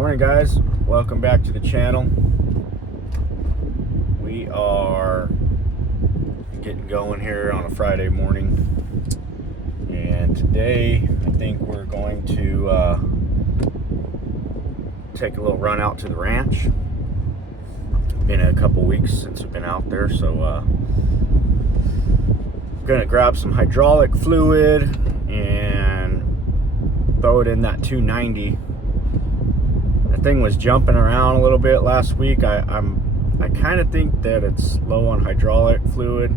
Morning guys, welcome back to the channel. We are getting going here on a Friday morning, and today I think we're going to take a little run out to the ranch. Been a couple weeks since we've been out there, so I'm gonna grab some hydraulic fluid and throw it in that 290. That thing was jumping around a little bit last week. I kind of think that it's low on hydraulic fluid.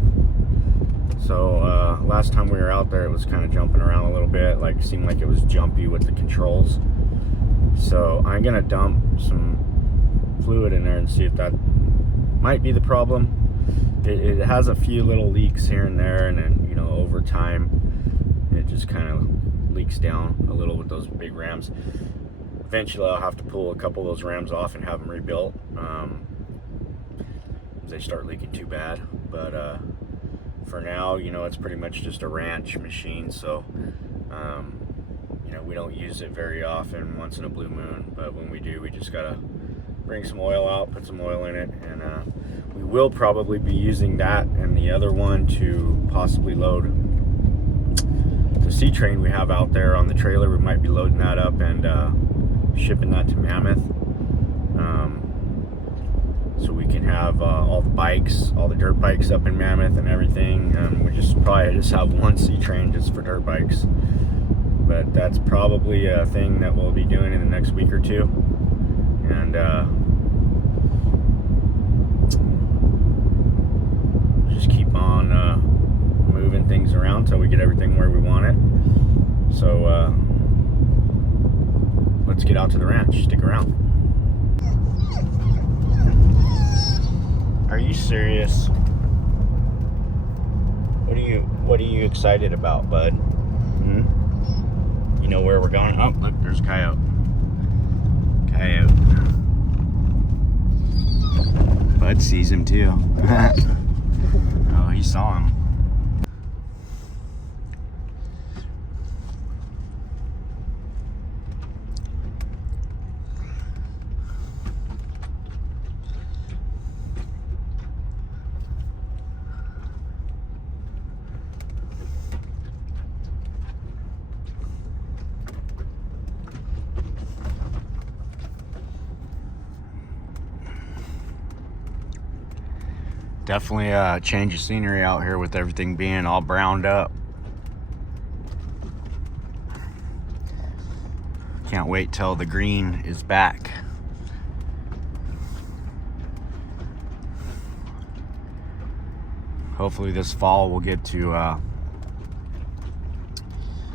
So last time we were out there, it was kind of jumping around a little bit, like seemed like it was jumpy with the controls. So I'm gonna dump some fluid in there and see if that might be the problem. It has a few little leaks here and there, and then over time it just kind of leaks down a little with those big rams. Eventually I'll have to pull a couple of those rams off and have them rebuilt. They start leaking too bad, but for now, it's pretty much just a ranch machine, so we don't use it very often, once in a blue moon, but when we do, we just gotta bring some oil out, put some oil in it, and we will probably be using that and the other one to possibly load the sea train we have out there on the trailer. We might be loading that up and shipping that to Mammoth, so we can have all the bikes, all the dirt bikes up in Mammoth and everything. We probably just have one sea train just for dirt bikes, but that's probably a thing that we'll be doing in the next week or two. And just keep on moving things around until we get everything where we want it. So let's get out to the ranch. Stick around. Are you serious? What are you excited about, bud? You know where we're going? Oh, look, there's a coyote. Bud sees him too. Oh, he saw him. Definitely a change of scenery out here with everything being all browned up. Can't wait till the green is back. Hopefully this fall we'll get to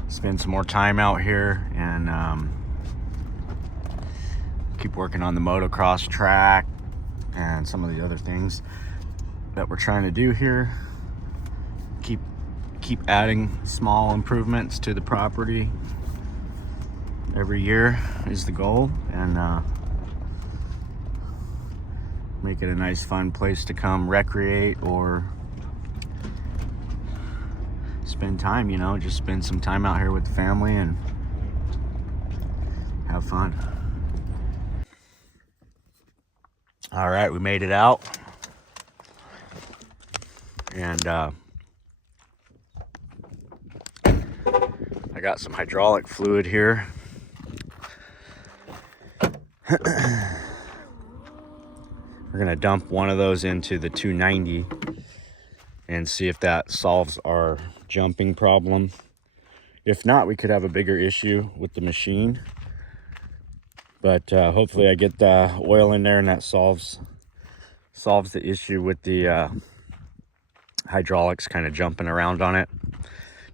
spend some more time out here and keep working on the motocross track and some of the other things that we're trying to do here. Keep adding small improvements to the property every year is the goal, and make it a nice fun place to come recreate or spend time, just spend some time out here with the family and have fun. All right, we made it out. And I got some hydraulic fluid here. We're gonna dump one of those into the 290 and see if that solves our jumping problem. If not, we could have a bigger issue with the machine, but hopefully I get the oil in there and that solves the issue with the hydraulics kind of jumping around on it.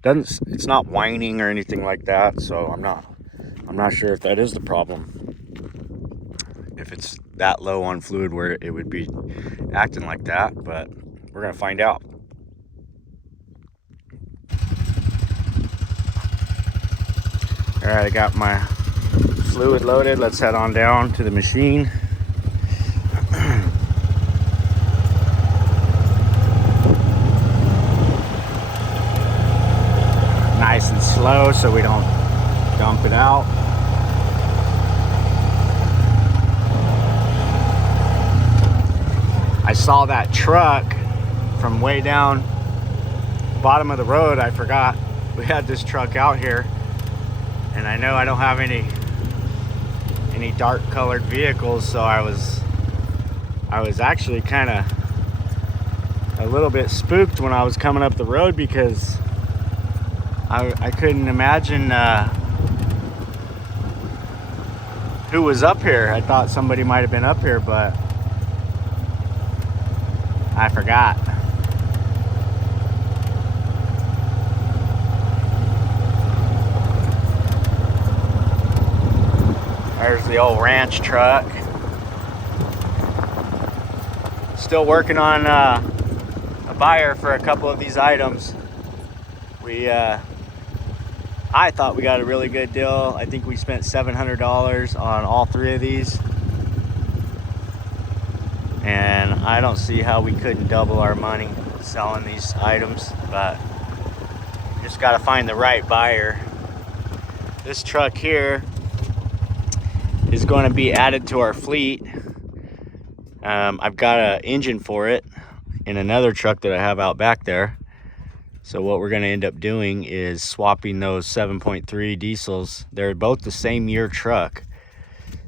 It's not whining or anything like that, so I'm not sure if that is the problem, if it's that low on fluid where it would be acting like that, but we're gonna find out. All right, I got my fluid loaded. Let's head on down to the machine. Nice and slow so we don't dump it out. saw that truck from way down bottom of the road. I forgot we had this truck out here, and I know I don't have any dark colored vehicles, so I was actually kind of a little bit spooked when I was coming up the road, because I couldn't imagine who was up here. I thought somebody might have been up here, but I forgot. There's the old ranch truck. Still working on a buyer for a couple of these items. I thought we got a really good deal. I think we spent $700 on all three of these, and I don't see how we couldn't double our money selling these items, but just got to find the right buyer. This truck here is going to be added to our fleet. I've got an engine for it in another truck that I have out back there. So what we're going to end up doing is swapping those 7.3 diesels. They're both the same year truck,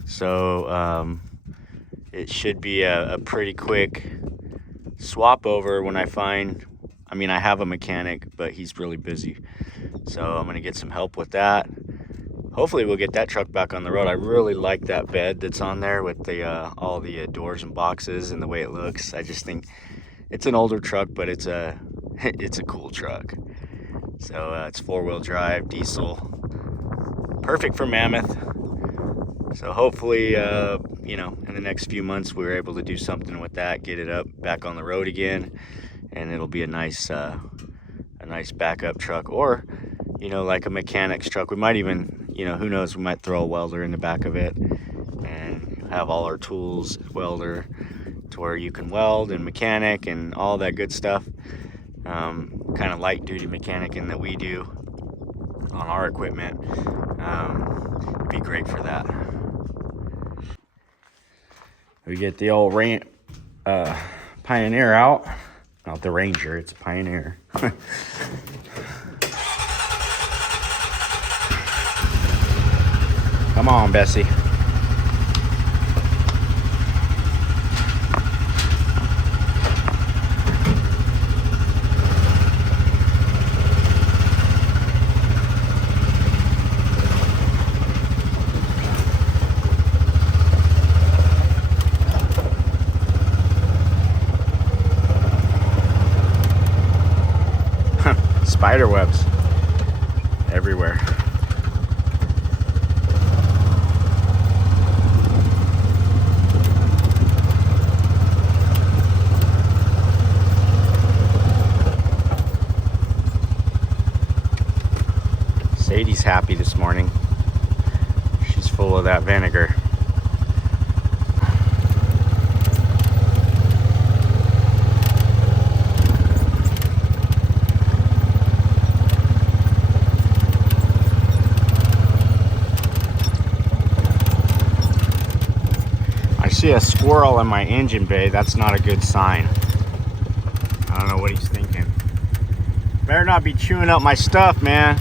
so it should be a pretty quick swap over when I have a mechanic, but he's really busy, so I'm going to get some help with that. Hopefully we'll get that truck back on the road. I really like that bed that's on there with the all the doors and boxes and the way it looks. I just think it's an older truck, but it's a cool truck. So it's 4-wheel drive, diesel, perfect for Mammoth. So hopefully, in the next few months, we're able to do something with that, get it up back on the road again, and it'll be a nice backup truck, or like a mechanic's truck. We might even, who knows, we might throw a welder in the back of it and have all our tools, welder, to where you can weld and mechanic and all that good stuff. Kind of light duty mechanicing that we do on our equipment. It'd be great for that. We get the old Pioneer out. Not the Ranger, it's Pioneer. Come on, Bessie. Spider webs everywhere. Sadie's happy this morning. She's full of that vinegar. I see a squirrel in my engine bay. That's not a good sign. I don't know what he's thinking. Better not be chewing up my stuff, man.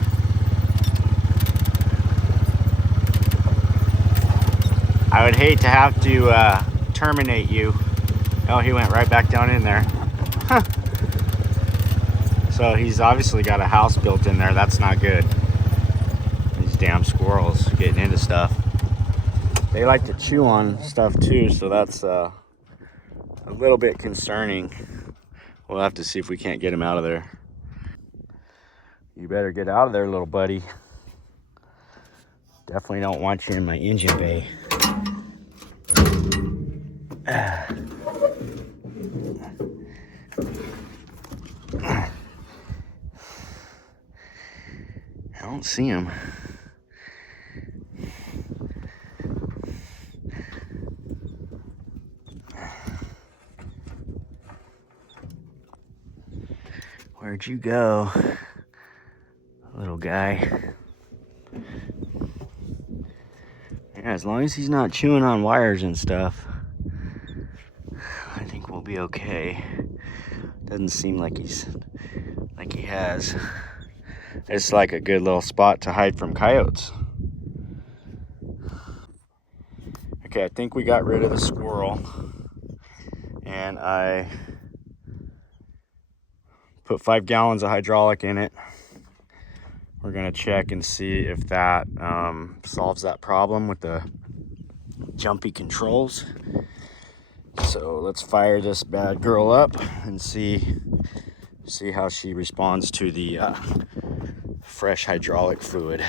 I would hate to have to terminate you. Oh, he went right back down in there. Huh. So he's obviously got a house built in there. That's not good. These damn squirrels getting into stuff. They like to chew on stuff too, so that's a little bit concerning. We'll have to see if we can't get him out of there. You better get out of there, little buddy. Definitely don't want you in my engine bay. I don't see him. Where'd you go, little guy? Yeah, as long as he's not chewing on wires and stuff, I think we'll be okay. Doesn't seem like he has. It's like a good little spot to hide from coyotes. Okay, I think we got rid of the squirrel, and I put 5 gallons of hydraulic in it. We're gonna check and see if that solves that problem with the jumpy controls. So let's fire this bad girl up and see how she responds to the fresh hydraulic fluid.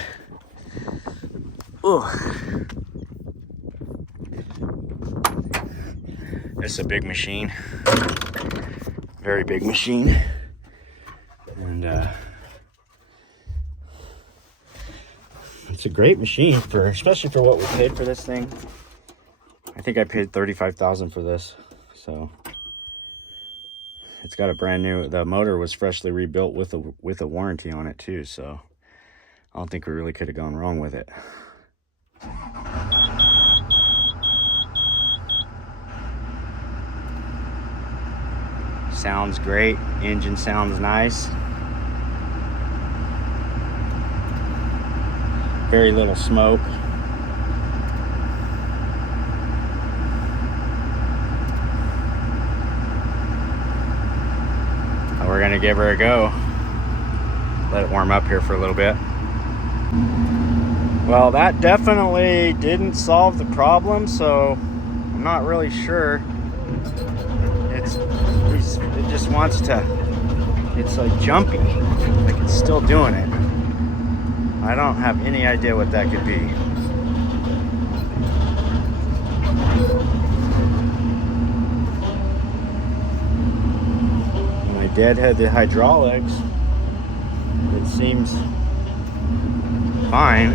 Ooh. It's a big machine, very big machine, and it's a great machine especially for what we paid for this thing. I think I paid $35,000 for this, so it's got a brand new. The motor was freshly rebuilt with a warranty on it too, so I don't think we really could have gone wrong with it. Sounds great. Engine sounds nice. Very little smoke. We're gonna give her a go. Let it warm up here for a little bit. Well, that definitely didn't solve the problem, so I'm not really sure. It just wants to, it's like jumpy, like it's still doing it. I don't have any idea what that could be. When I deadhead the hydraulics, it seems fine.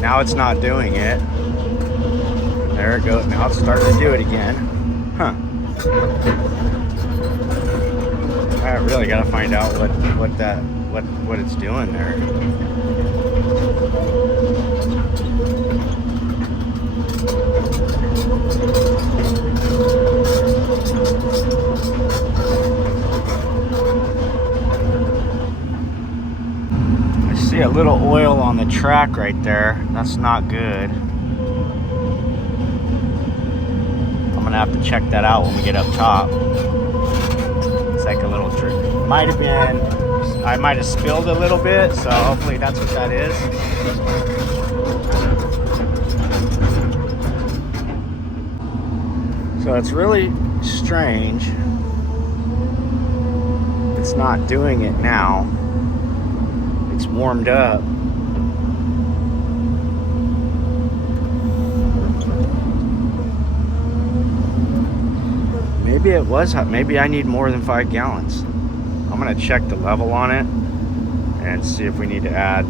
Now it's not doing it. There it goes. Now it's starting to do it again. Huh. I really got to find out what it's doing there. I see a little oil on the track right there. That's not good. I'm gonna have to check that out when we get up top. It's like a little trick. Might have been, I might have spilled a little bit, so hopefully that's what that is. So it's really strange. It's not doing it now. It's warmed up. Maybe it was hot. Maybe I need more than 5 gallons. I'm gonna check the level on it and see if we need to add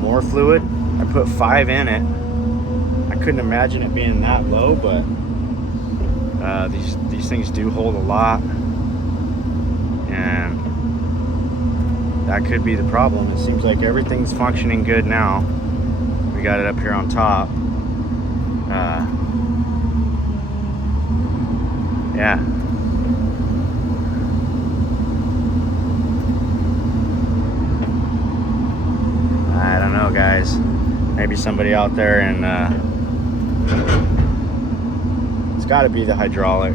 more fluid. I put 5 in it. I couldn't imagine it being that low, but these things do hold a lot, and that could be the problem. It seems like everything's functioning good now. We got it up here on top. Yeah. I don't know, guys. Maybe somebody out there in it's got to be the hydraulic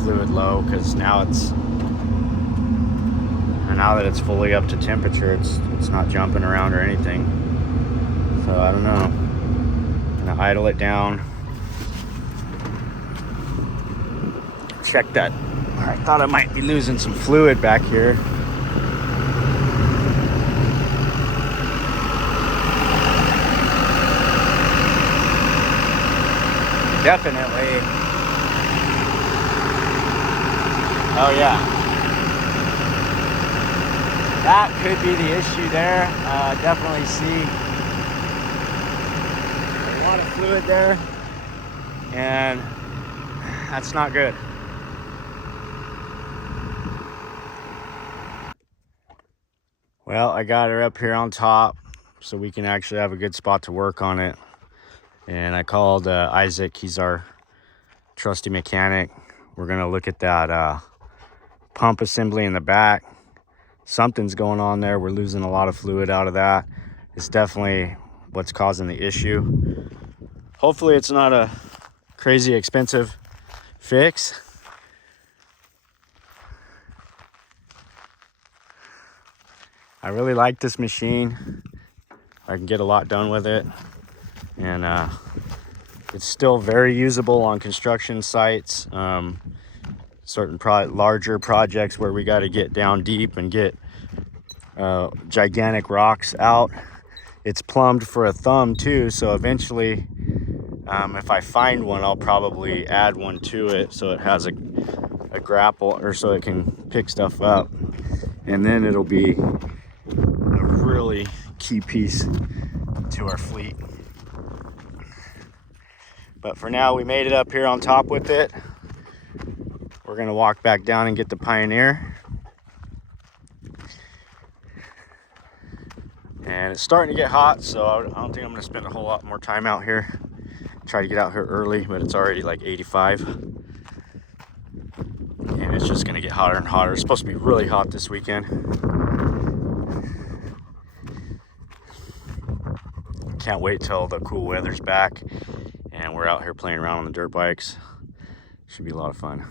fluid low, because now that it's fully up to temperature, it's not jumping around or anything. So I don't know. I'm gonna idle it down. Check that. I thought I might be losing some fluid back here. Definitely. Oh yeah. That could be the issue there. Definitely see a lot of fluid there, and that's not good. Well, I got her up here on top. so we can actually have a good spot to work on it. And I called Isaac. He's our trusty mechanic. We're gonna look at that pump assembly in the back. Something's going on there. We're losing a lot of fluid out of that. It's definitely what's causing the issue. Hopefully it's not a crazy expensive fix. I really like this machine. I can get a lot done with it, and it's still very usable on construction sites, certain larger projects where we got to get down deep and get gigantic rocks out. It's plumbed for a thumb too, so eventually if I find one, I'll probably add one to it so it has a grapple, or so it can pick stuff up, and then it'll be a really key piece to our fleet. But for now, we made it up here on top with it. We're gonna walk back down and get the Pioneer. And it's starting to get hot, so I don't think I'm gonna spend a whole lot more time out here. Try to get out here early, but it's already like 85. And it's just gonna get hotter and hotter. It's supposed to be really hot this weekend. Can't wait till the cool weather's back and we're out here playing around on the dirt bikes. Should be a lot of fun.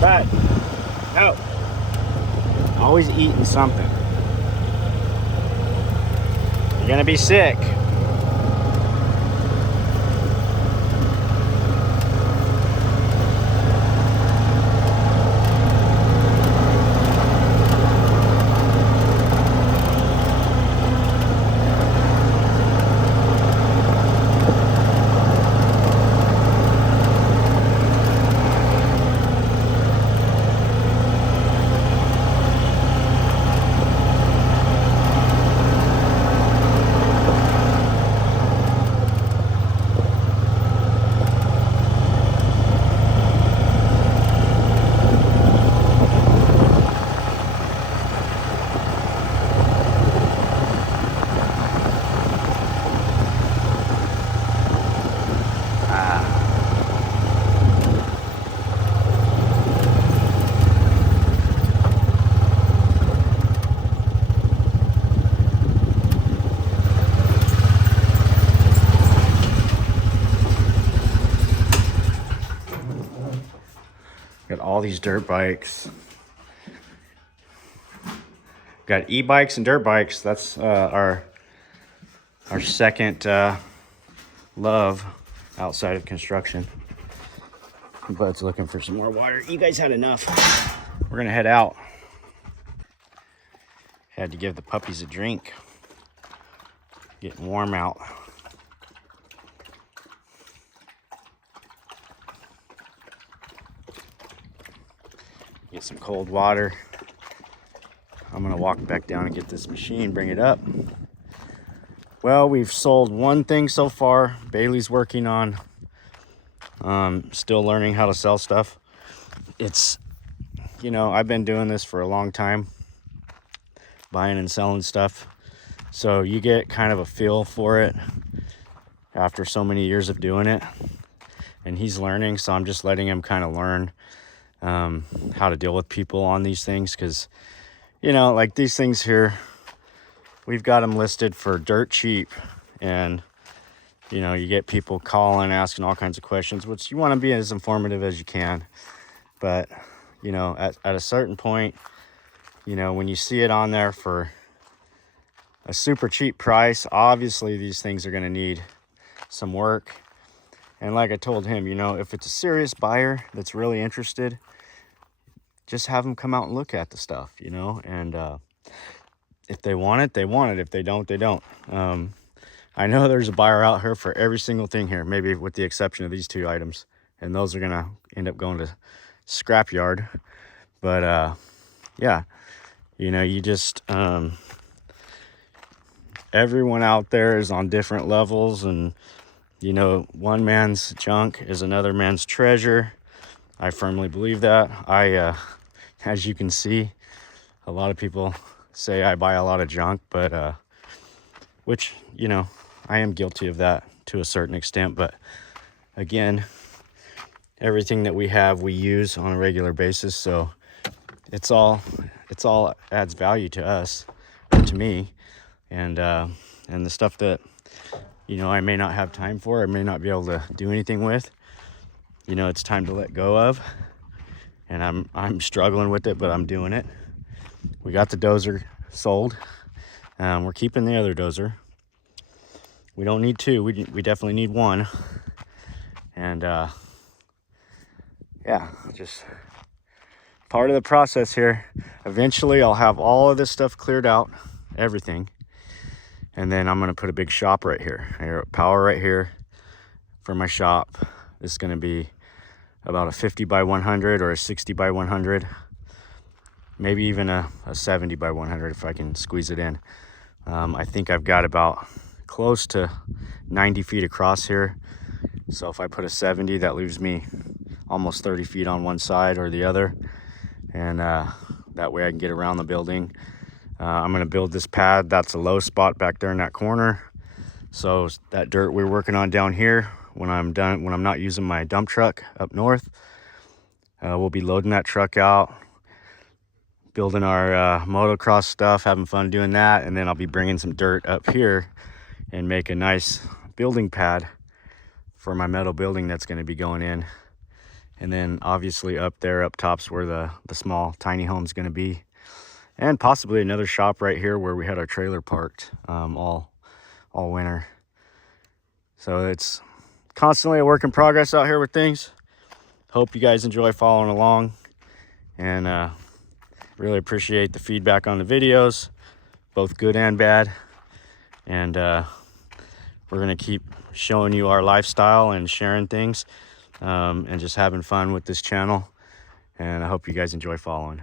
Bud, no. Always eating something. You're gonna be sick. Got all these dirt bikes. Got e-bikes and dirt bikes. That's our second love outside of construction. Bud's looking for some more water. You guys had enough. We're gonna head out. Had to give the puppies a drink. Getting warm out. Get some cold water. I'm gonna walk back down and get this machine, bring it up. Well, we've sold one thing so far. Bailey's working on still learning how to sell stuff. It's, you know, I've been doing this for a long time, buying and selling stuff. So you get kind of a feel for it after so many years of doing it. And he's learning, so I'm just letting him kind of learn how to deal with people on these things, because, you know, like these things here, we've got them listed for dirt cheap, and you know, you get people calling, asking all kinds of questions, which you want to be as informative as you can. But, you know, at a certain point, you know, when you see it on there for a super cheap price, obviously these things are going to need some work. And like I told him, you know, if it's a serious buyer that's really interested, just have them come out and look at the stuff, you know. And if they want it, they want it. If they don't, they don't. I know there's a buyer out here for every single thing here, maybe with the exception of these 2 items. And those are going to end up going to scrapyard. But yeah, you know, you just, everyone out there is on different levels. And, you know, one man's junk is another man's treasure. I firmly believe that. As you can see, a lot of people say I buy a lot of junk, but which, you know, I am guilty of that to a certain extent. But again, everything that we have, we use on a regular basis. So it's all adds value to us, or to me. And the stuff that, you know, I may not have time for, I may not be able to do anything with, you know, it's time to let go of. And I'm struggling with it, but I'm doing it. We got the dozer sold. We're keeping the other dozer. We don't need 2. We definitely need 1. And yeah, just part of the process here. Eventually I'll have all of this stuff cleared out, everything. And then I'm gonna put a big shop right here. Power right here for my shop. This is gonna be about a 50 by 100 or a 60 by 100. Maybe even a 70 by 100 if I can squeeze it in. I think I've got about close to 90 feet across here. So if I put a 70, that leaves me almost 30 feet on one side or the other. And that way I can get around the building. I'm gonna build this pad. That's a low spot back there in that corner. So that dirt we're working on down here, when I'm not using my dump truck up north, we'll be loading that truck out, building our motocross stuff, having fun doing that. And then I'll be bringing some dirt up here and make a nice building pad for my metal building that's going to be going in. And then obviously up there, up top's where the small tiny home's going to be. And possibly another shop right here where we had our trailer parked all winter. So it's constantly a work in progress out here with things. Hope you guys enjoy following along. And really appreciate the feedback on the videos, both good and bad. And we're going to keep showing you our lifestyle and sharing things and just having fun with this channel. And I hope you guys enjoy following.